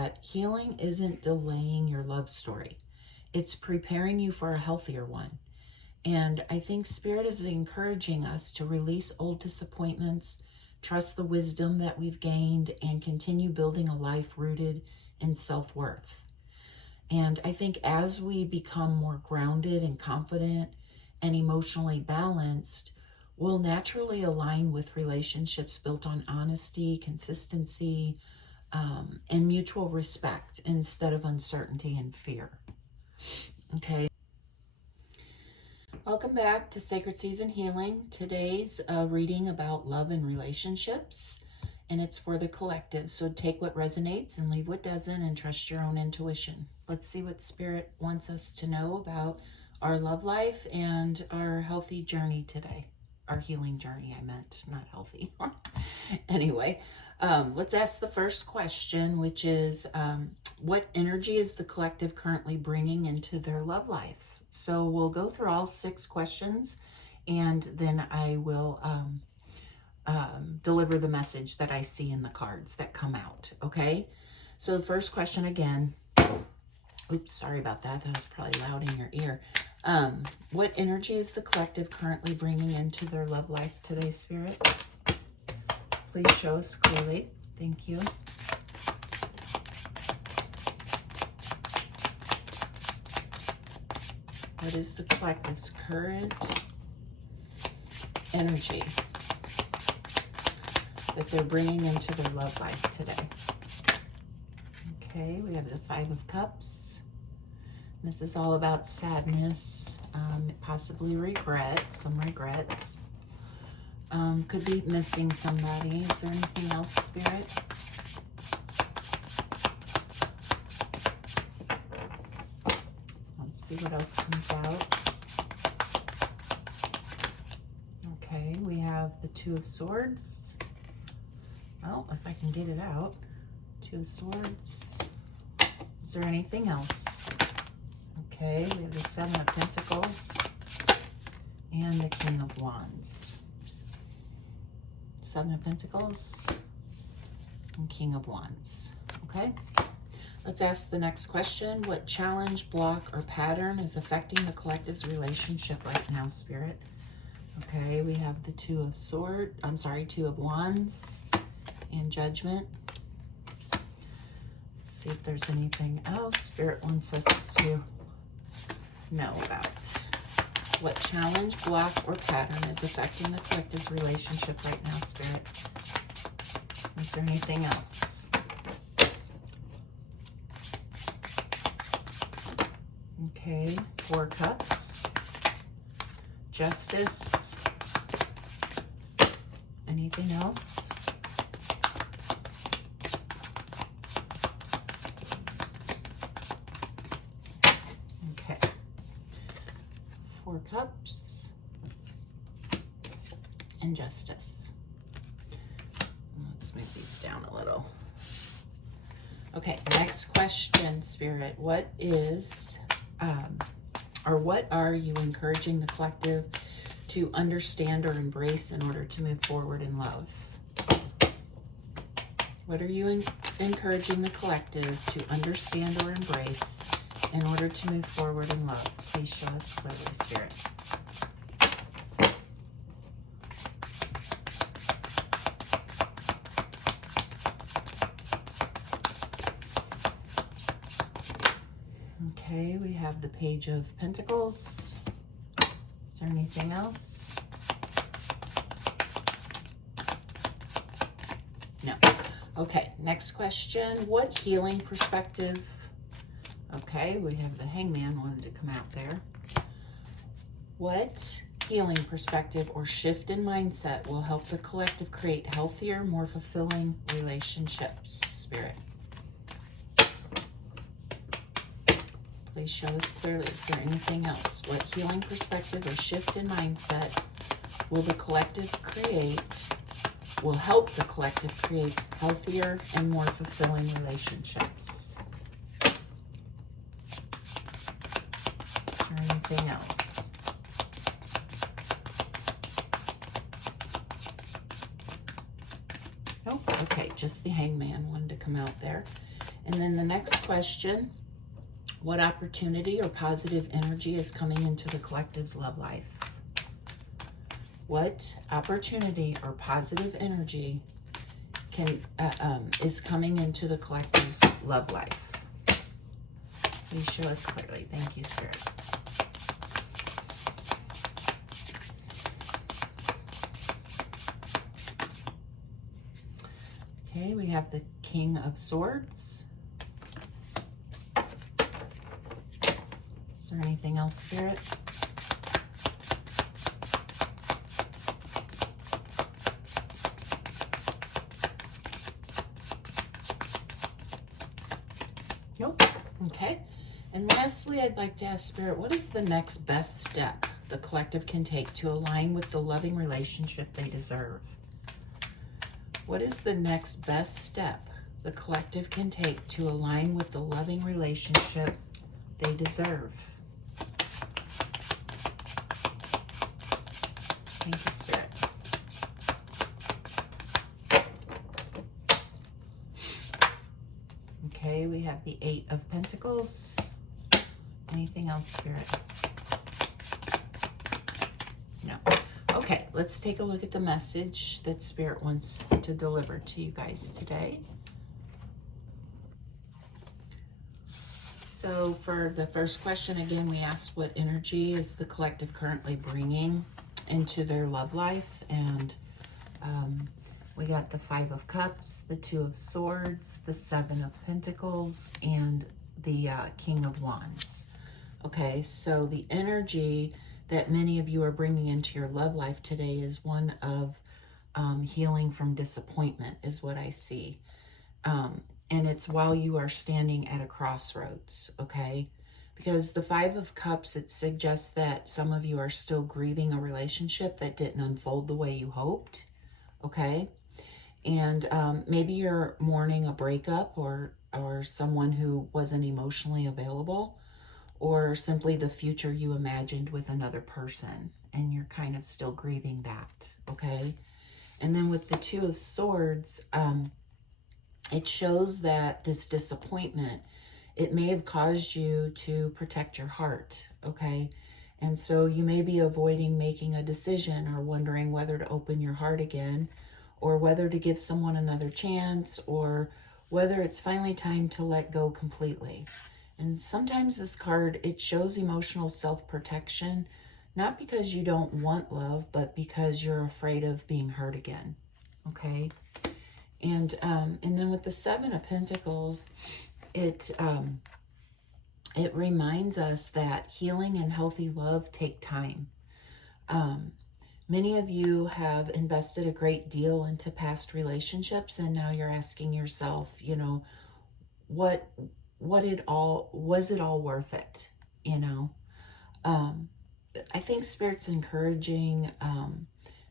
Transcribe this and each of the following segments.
that healing isn't delaying your love story. It's preparing you for a healthier one. And I think Spirit is encouraging us to release old disappointments, trust the wisdom that we've gained, and continue building a life rooted in self-worth. And I think as we become more grounded and confident and emotionally balanced, we'll naturally align with relationships built on honesty, consistency, and mutual respect instead of uncertainty and fear. Okay. Welcome back to Sacred Season Healing. Today's reading about love and relationships, and it's for the collective. So take what resonates and leave what doesn't, and trust your own intuition. Let's see what Spirit wants us to know about our love life and our healthy journey today. Our healing journey, I meant, not healthy. Anyway, let's ask the first question, which is, what energy is the collective currently bringing into their love life? So we'll go through all 6 questions, and then I will deliver the message that I see in the cards that come out, okay? So the first question again, oops, sorry about that. That was probably loud in your ear. What energy is the collective currently bringing into their love life today, Spirit? Please show us clearly. Thank you. What is the collective's current energy that they're bringing into their love life today? Okay, we have the 5 of Cups. This is all about sadness, possibly regret, some regrets. Could be missing somebody. Is there anything else, Spirit? Let's see what else comes out. Okay, we have the 2 of Swords. Well, if I can get it out. 2 of Swords. Is there anything else? Okay, we have the 7 of Pentacles and the King of Wands. 7 of Pentacles and King of Wands. Okay, let's ask the next question. What challenge, block, or pattern is affecting the collective's relationship right now, Spirit? Okay, we have the 2 of Wands and Judgment. Let's see if there's anything else Spirit wants us to know about. What challenge, block, or pattern is affecting the collective's relationship right now, Spirit? Is there anything else? Okay, 4 Cups, Justice. Anything else? Okay. 4 Cups and Justice. Let's move these down a little. Okay, next question, Spirit. What is, what are you encouraging the collective to understand or embrace in order to move forward in love? What are you encouraging the collective to understand or embrace in order to move forward in love? Please show us clearly, Spirit. Okay, we have the Page of Pentacles. Is there anything else? No. Okay, next question. What healing perspective? Okay, we have the Hangman wanted to come out there. What healing perspective or shift in mindset will help the collective create healthier, more fulfilling relationships, Spirit? Please show us clearly. Is there anything else? What healing perspective or shift in mindset will the collective create, will help the collective create healthier and more fulfilling relationships? Is there anything else? Nope. Okay, just the Hangman wanted to come out there. And then the next question, what opportunity or positive energy is coming into the collective's love life? What opportunity or positive energy is coming into the collective's love life? Please show us clearly. Thank you, Spirit. Okay, we have the King of Swords. Is there anything else, Spirit? Nope. Okay. And lastly, I'd like to ask Spirit, what is the next best step the collective can take to align with the loving relationship they deserve? What is the next best step the collective can take to align with the loving relationship they deserve? Thank you, Spirit. Okay, we have the Eight of Pentacles. Anything else, Spirit? No. Okay, let's take a look at the message that Spirit wants to deliver to you guys today. So for the first question, again, we asked what energy is the collective currently bringing into their love life, and we got the Five of Cups, the Two of Swords, the Seven of Pentacles, and the King of Wands. Okay, so the energy that many of you are bringing into your love life today is one of healing from disappointment, is what I see. And it's while you are standing at a crossroads, okay? Because the Five of Cups, it suggests that some of you are still grieving a relationship that didn't unfold the way you hoped, okay? And maybe you're mourning a breakup or someone who wasn't emotionally available, or simply the future you imagined with another person, and you're kind of still grieving that, okay? And then with the Two of Swords, it shows that this disappointment, it may have caused you to protect your heart, okay? And so you may be avoiding making a decision or wondering whether to open your heart again, or whether to give someone another chance, or whether it's finally time to let go completely. And sometimes this card, it shows emotional self-protection, not because you don't want love, but because you're afraid of being hurt again, okay? And then with the Seven of Pentacles, it reminds us that healing and healthy love take time. Many of you have invested a great deal into past relationships, and now you're asking yourself, you know, was it all worth it? You know, I think Spirit's encouraging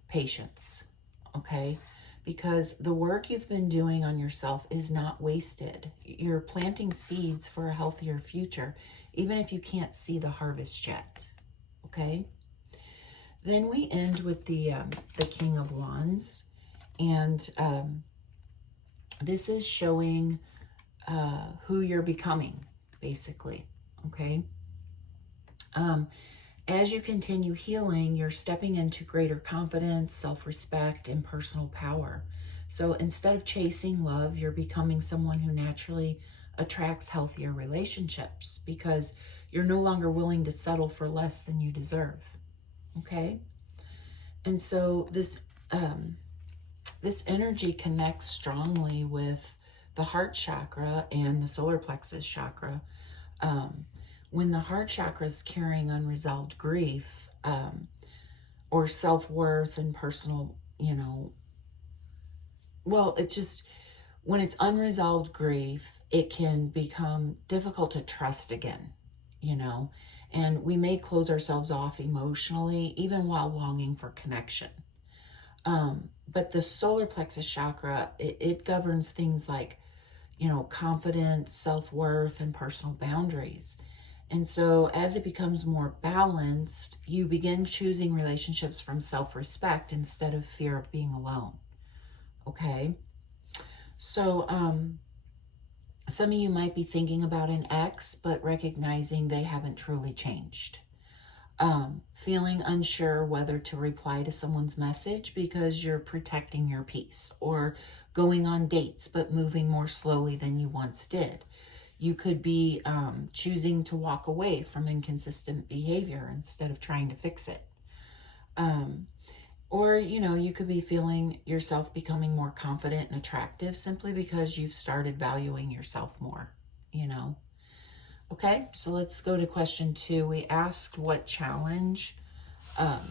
patience, okay? Because the work you've been doing on yourself is not wasted. You're planting seeds for a healthier future, even if you can't see the harvest yet, okay? Then we end with the King of Wands, and this is showing who you're becoming, basically, okay? As you continue healing, you're stepping into greater confidence, self-respect, and personal power. So instead of chasing love, you're becoming someone who naturally attracts healthier relationships because you're no longer willing to settle for less than you deserve. Okay? And so this energy connects strongly with the heart chakra and the solar plexus chakra. When the heart chakra is carrying unresolved grief or self-worth and personal, you know, well, it just, when it's unresolved grief, it can become difficult to trust again, you know, and we may close ourselves off emotionally, even while longing for connection. But the solar plexus chakra, it governs things like, you know, confidence, self-worth, and personal boundaries. And so as it becomes more balanced, you begin choosing relationships from self-respect instead of fear of being alone. Okay? So Some of you might be thinking about an ex, but recognizing they haven't truly changed. Feeling unsure whether to reply to someone's message because you're protecting your peace, or going on dates but moving more slowly than you once did. You could be choosing to walk away from inconsistent behavior instead of trying to fix it. Or, you could be feeling yourself becoming more confident and attractive simply because you've started valuing yourself more, Okay, so let's go to question 2. We asked what challenge, let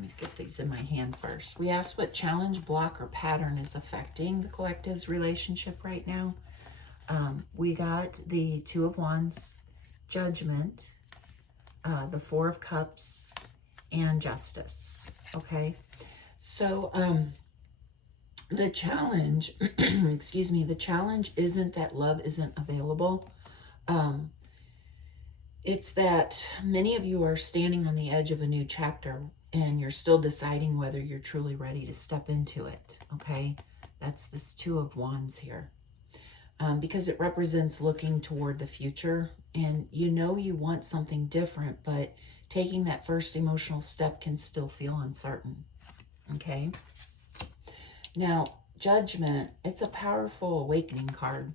me get these in my hand first. We asked what challenge, block, or pattern is affecting the collective's relationship right now. We got the 2 of Wands, Judgment, the 4 of Cups, and Justice. Okay, so the challenge, excuse me, the challenge isn't that love isn't available. It's that many of you are standing on the edge of a new chapter and you're still deciding whether you're truly ready to step into it. Okay, that's this 2 of Wands here. Because it represents looking toward the future, and you want something different, but taking that first emotional step can still feel uncertain. Okay. Now, Judgment, it's a powerful awakening card.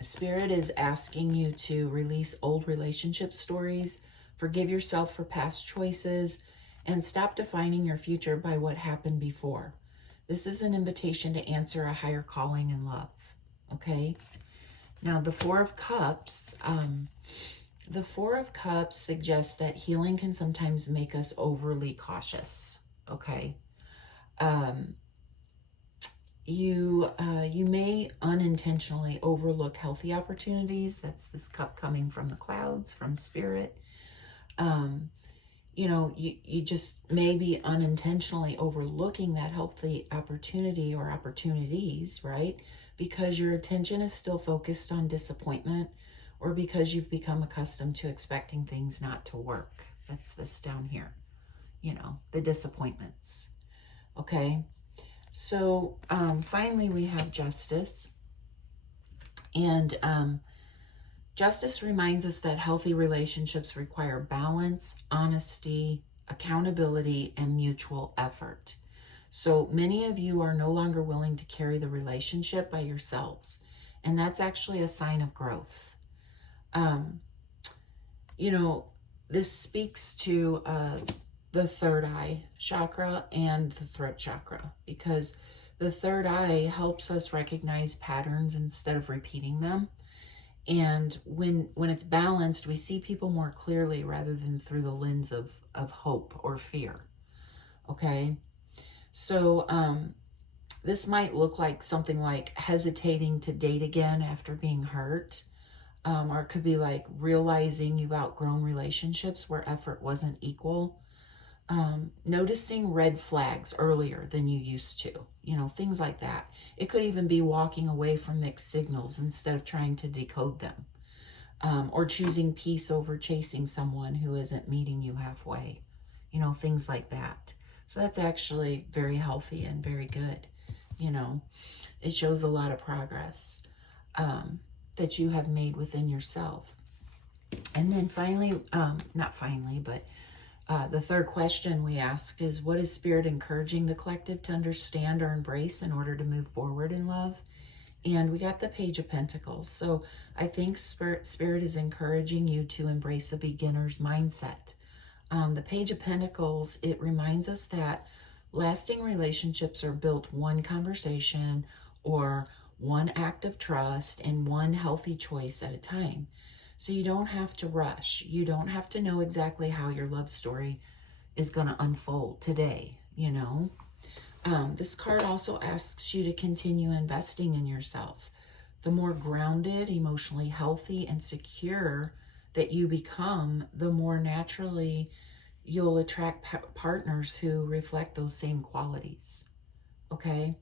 Spirit is asking you to release old relationship stories, forgive yourself for past choices, and stop defining your future by what happened before. This is an invitation to answer a higher calling in love. Okay. Now, the 4 of Cups, suggests that healing can sometimes make us overly cautious. Okay. You may unintentionally overlook healthy opportunities. That's this cup coming from the clouds, from Spirit. You just may be unintentionally overlooking that healthy opportunity or opportunities, right? Because your attention is still focused on disappointment, or because you've become accustomed to expecting things not to work. That's this down here, the disappointments. Okay. So finally we have Justice. And Justice reminds us that healthy relationships require balance, honesty, accountability, and mutual effort. So many of you are no longer willing to carry the relationship by yourselves, and that's actually a sign of growth. This speaks to the third eye chakra and the throat chakra, because the third eye helps us recognize patterns instead of repeating them. And when it's balanced, we see people more clearly rather than through the lens of hope or fear. Okay. So this might look like something like hesitating to date again after being hurt. Or it could be like realizing you've outgrown relationships where effort wasn't equal. Noticing red flags earlier than you used to, things like that. It could even be walking away from mixed signals instead of trying to decode them, or choosing peace over chasing someone who isn't meeting you halfway, things like that. So that's actually very healthy and very good. It shows a lot of progress that you have made within yourself. And then finally, not finally, but the third question we asked is, what is Spirit encouraging the collective to understand or embrace in order to move forward in love? And we got the Page of Pentacles. So I think Spirit is encouraging you to embrace a beginner's mindset. The Page of Pentacles, it reminds us that lasting relationships are built one conversation or one act of trust and one healthy choice at a time. So you don't have to rush. You don't have to know exactly how your love story is going to unfold today, This card also asks you to continue investing in yourself. The more grounded, emotionally healthy, and secure that you become, the more naturally you'll attract partners who reflect those same qualities. Okay?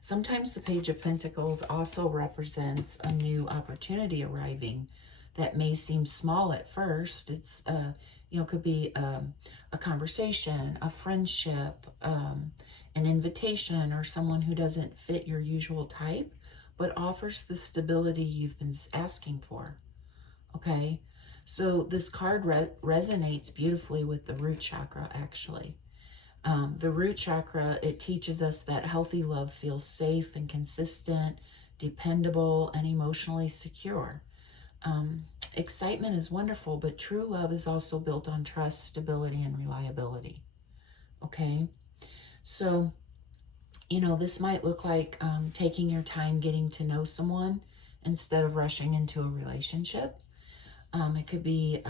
Sometimes the Page of Pentacles also represents a new opportunity arriving that may seem small at first. It's, could be a conversation, a friendship. an invitation, or someone who doesn't fit your usual type, but offers the stability you've been asking for. Okay, so this card resonates beautifully with the root chakra, actually. The root chakra, it teaches us that healthy love feels safe and consistent, dependable, and emotionally secure. Excitement is wonderful, but true love is also built on trust, stability, and reliability. Okay, so, this might look like taking your time getting to know someone instead of rushing into a relationship. It could be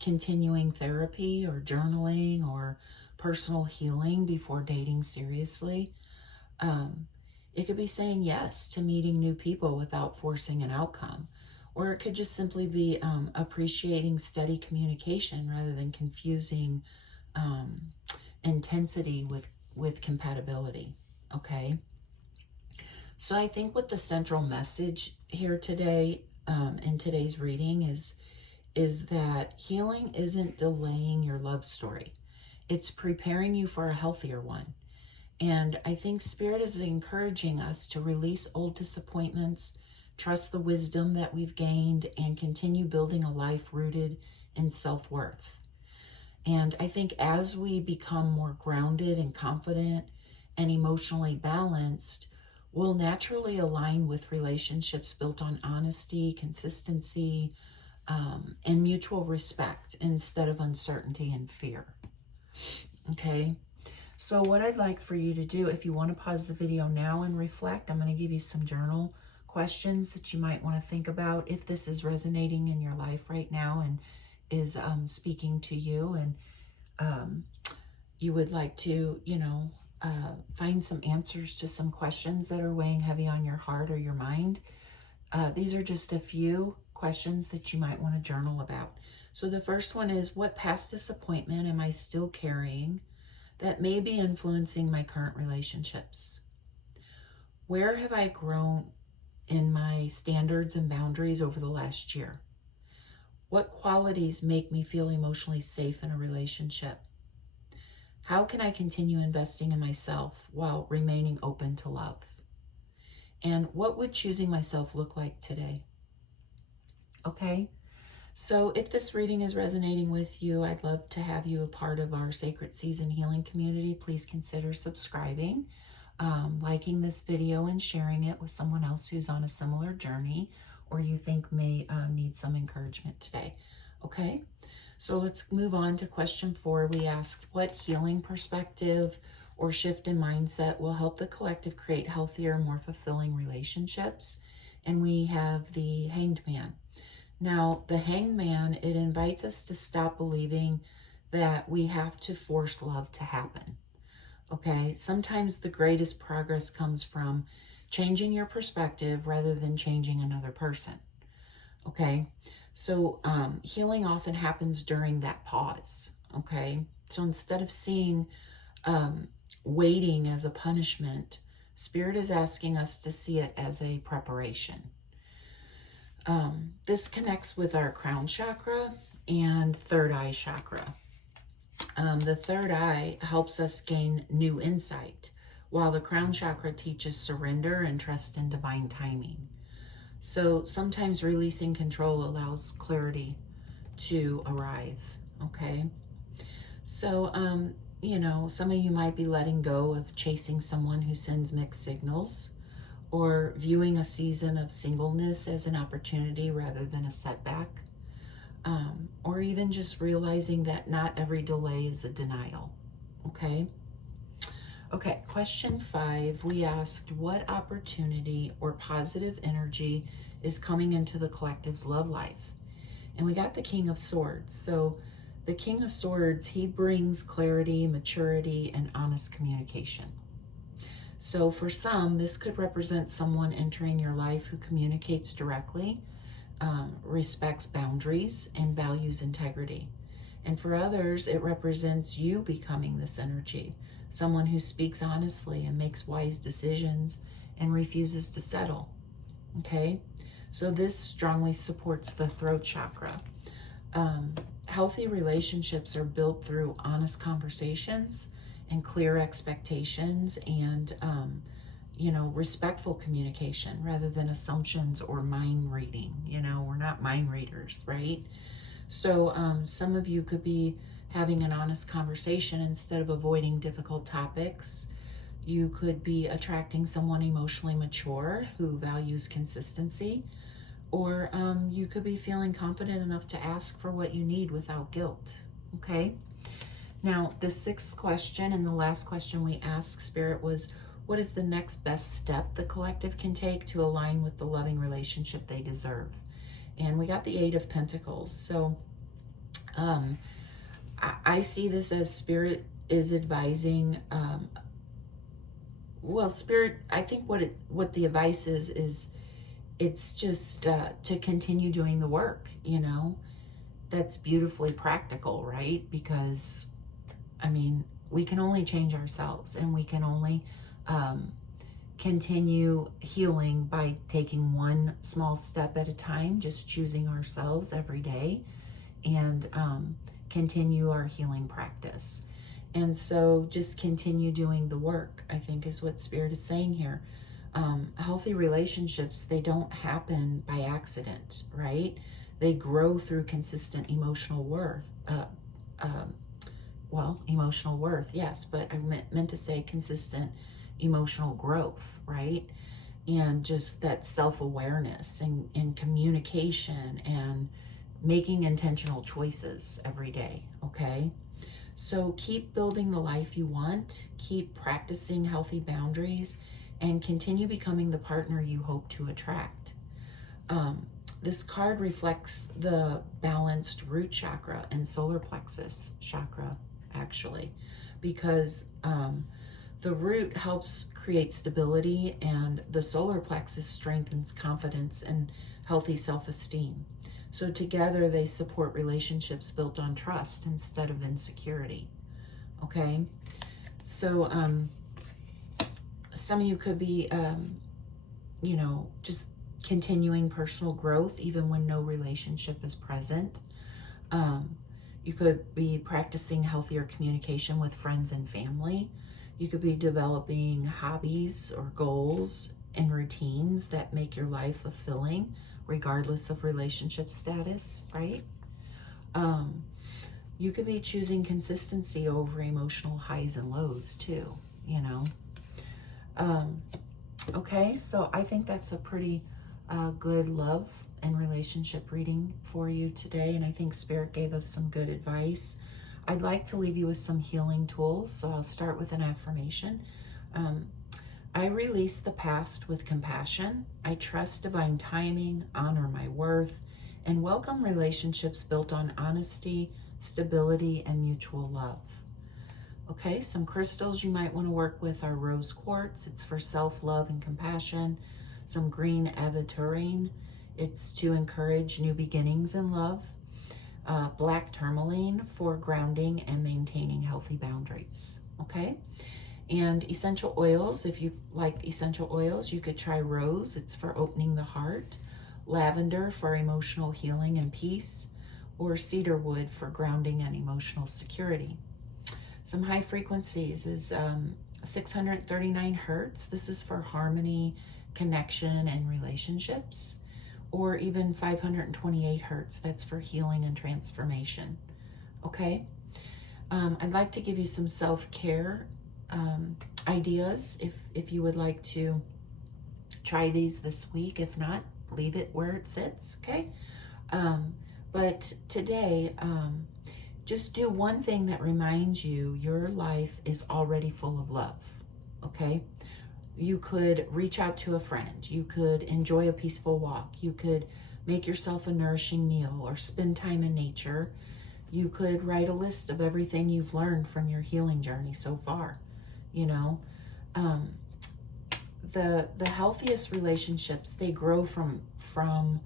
continuing therapy or journaling or personal healing before dating seriously. It could be saying yes to meeting new people without forcing an outcome. Or it could just simply be appreciating steady communication rather than confusing intensity with compatibility. Okay? So I think what the central message here today in today's reading is that healing isn't delaying your love story. It's preparing you for a healthier one. And I think Spirit is encouraging us to release old disappointments, trust the wisdom that we've gained, and continue building a life rooted in self-worth. And I think as we become more grounded and confident and emotionally balanced, we'll naturally align with relationships built on honesty, consistency, and mutual respect instead of uncertainty and fear. Okay? So what I'd like for you to do, if you want to pause the video now and reflect, I'm going to give you some journal questions that you might want to think about if this is resonating in your life right now and is speaking to you, and you would like to, find some answers to some questions that are weighing heavy on your heart or your mind. These are just a few questions that you might want to journal about. So the first one is, what past disappointment am I still carrying that may be influencing my current relationships? Where have I grown in my standards and boundaries over the last year? What qualities make me feel emotionally safe in a relationship? How can I continue investing in myself while remaining open to love? And what would choosing myself look like today? Okay, so if this reading is resonating with you, I'd love to have you a part of our Sacred Season Healing community. Please consider subscribing, liking this video, and sharing it with someone else who's on a similar journey or you think may need some encouragement today. Okay, so let's move on to question 4. We asked, what healing perspective or shift in mindset will help the collective create healthier, more fulfilling relationships? And we have the Hanged Man. Now, the Hanged Man, it invites us to stop believing that we have to force love to happen. Okay, sometimes the greatest progress comes from changing your perspective rather than changing another person. Okay, so healing often happens during that pause. Okay, so instead of seeing waiting as a punishment, Spirit is asking us to see it as a preparation. This connects with our crown chakra and third eye chakra. The third eye helps us gain new insight, while the crown chakra teaches surrender and trust in divine timing. So sometimes releasing control allows clarity to arrive. Okay, so some of you might be letting go of chasing someone who sends mixed signals, or viewing a season of singleness as an opportunity rather than a setback, or even just realizing that not every delay is a denial. Okay, question 5, we asked, what opportunity or positive energy is coming into the collective's love life? And we got the King of Swords. So the King of Swords, he brings clarity, maturity, and honest communication. So for some, this could represent someone entering your life who communicates directly, respects boundaries, and values integrity. And for others, it represents you becoming this energy, someone who speaks honestly and makes wise decisions and refuses to settle. Okay, so this strongly supports the throat chakra. Healthy relationships are built through honest conversations and clear expectations and, respectful communication rather than assumptions or mind reading. We're not mind readers, right? So some of you could be having an honest conversation instead of avoiding difficult topics. You could be attracting someone emotionally mature who values consistency, or you could be feeling confident enough to ask for what you need without guilt. Okay? Now, the sixth question and the last question we asked Spirit was, what is the next best step the collective can take to align with the loving relationship they deserve? And we got the Eight of Pentacles. So I see this as Spirit is advising, Spirit, I think what the advice is it's just to continue doing the work, That's beautifully practical, right? Because, we can only change ourselves, and we can only continue healing by taking one small step at a time, just choosing ourselves every day, and continue our healing practice. And so just continue doing the work, I think, is what Spirit is saying here. Healthy relationships, they don't happen by accident, right? They grow through consistent emotional worth. Emotional worth, yes, but I meant to say consistent emotional growth, right? And just that self-awareness and communication and making intentional choices every day, okay? So keep building the life you want, keep practicing healthy boundaries, and continue becoming the partner you hope to attract. This card reflects the balanced root chakra and solar plexus chakra, actually, because the root helps create stability, and the solar plexus strengthens confidence and healthy self-esteem. So together they support relationships built on trust instead of insecurity. Okay? So some of you could be, just continuing personal growth even when no relationship is present. You could be practicing healthier communication with friends and family. You could be developing hobbies or goals and routines that make your life fulfilling regardless of relationship status, right? You could be choosing consistency over emotional highs and lows too, Okay, so I think that's a pretty good love and relationship reading for you today, and I think Spirit gave us some good advice. I'd like to leave you with some healing tools, so I'll start with an affirmation. I release the past with compassion. I trust divine timing, honor my worth, and welcome relationships built on honesty, stability, and mutual love. Okay, some crystals you might want to work with are rose quartz. It's for self-love and compassion. Some green aventurine. It's to encourage new beginnings in love. Black tourmaline for grounding and maintaining healthy boundaries. Okay, and essential oils. If you like essential oils, you could try rose. It's for opening the heart. Lavender for emotional healing and peace. Or cedarwood for grounding and emotional security. Some high frequencies is 639 hertz. This is for harmony, connection, and relationships. Or even 528 hertz. That's for healing and transformation. Okay? I'd like to give you some self-care ideas if you would like to try these this week. If not, leave it where it sits. Okay? But today, just do one thing that reminds you your life is already full of love, okay? You could reach out to a friend. You could enjoy a peaceful walk. You could make yourself a nourishing meal or spend time in nature. You could write a list of everything you've learned from your healing journey so far, The healthiest relationships, they grow from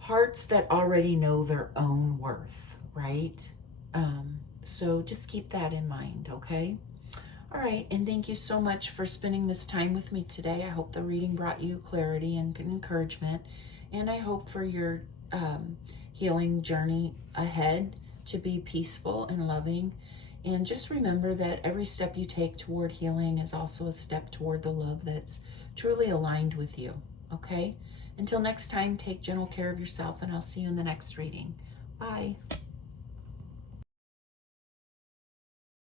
hearts that already know their own worth, right? So just keep that in mind, okay? All right, and thank you so much for spending this time with me today. I hope the reading brought you clarity and encouragement, and I hope for your healing journey ahead to be peaceful and loving. And just remember that every step you take toward healing is also a step toward the love that's truly aligned with you, okay? Until next time, take gentle care of yourself, and I'll see you in the next reading. Bye.